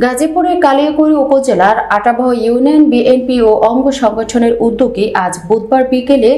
গাজীপুরের কালিয়াকৈর উপজেলার আটাবহ union BNP ও অঙ্গ সংগঠনের উদ্যোগে আজ বুধবার বিকেলে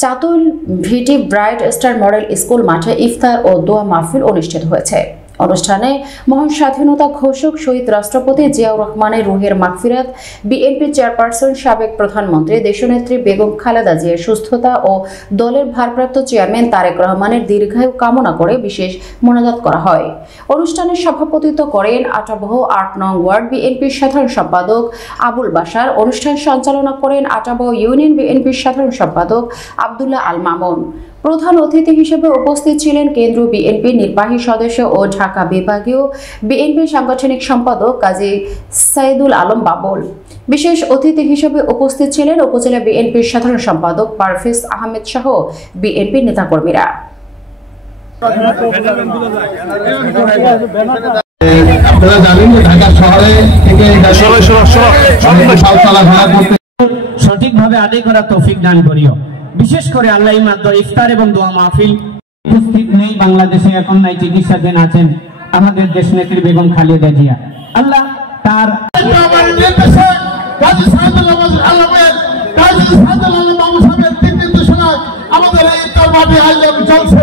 চাতুল ভিটি ব্রাইট স্টার মডেল স্কুল মাঠে ইফতার ও দোয়া মাহফিল অনুষ্ঠিত হয়েছে। অনুষ্ঠানে মহান স্বাধীনতা ঘোষক শহীদ রাষ্ট্রপতি জিয়াউর রহমানের রুহের মাগফিরাত, বিএনপি চেয়ারপারসন সাবেক প্রধানমন্ত্রী দেশনেত্রী বেগম খালেদা জিয়ার সুস্থতা ও দলের ভারপ্রাপ্ত চেয়ারম্যান তারেক রহমানের দীর্ঘায়ু কামনা করে বিশেষ মোনাজাত করা হয়। অনুষ্ঠানে সভাপতিত্ব করেন আটাবহ ৮ নং ওয়ার্ড বিএনপির সাধারণ সম্পাদক আবুল বাশার। অনুষ্ঠান সঞ্চালনা করেন আটাবহ ইউনিয়ন বিএনপির সাধারণ সম্পাদক আব্দুল্লাহ আল মামুন। প্রধান অতিথি হিসেবে উপস্থিত ছিলেন কেন্দ্রীয় বিএনপির নির্বাহী সদস্য ও ঢাকা বিভাগীয় বিএনপির সাংগঠনিক সম্পাদক কাজী সাইদুল আলম বাবুল। বিশেষ অতিথি হিসেবে উপস্থিত ছিলেন উপজেলা বিএনপির সাধারণ সম্পাদক পারভেজ আহমেদ সহ বিএনপির নেতাকর্মীরা। আপনারা জানেন যে ঢাকা শহরে থেকে সঠিকভাবে আদায় করা তৌফিক দান করিও। বিশেষ করে আল্লাহ মাত্র ইফতার এবং দোয়া মাহফিল উপস্থিত নেই বাংলাদেশে, এখন নাই চিকিৎসাধীন আছেন আমাদের দেশনেত্রী বেগম খালেদা জিয়া। আল্লাহ তার আমাদের এই ইফতার মাহফিল চলছে।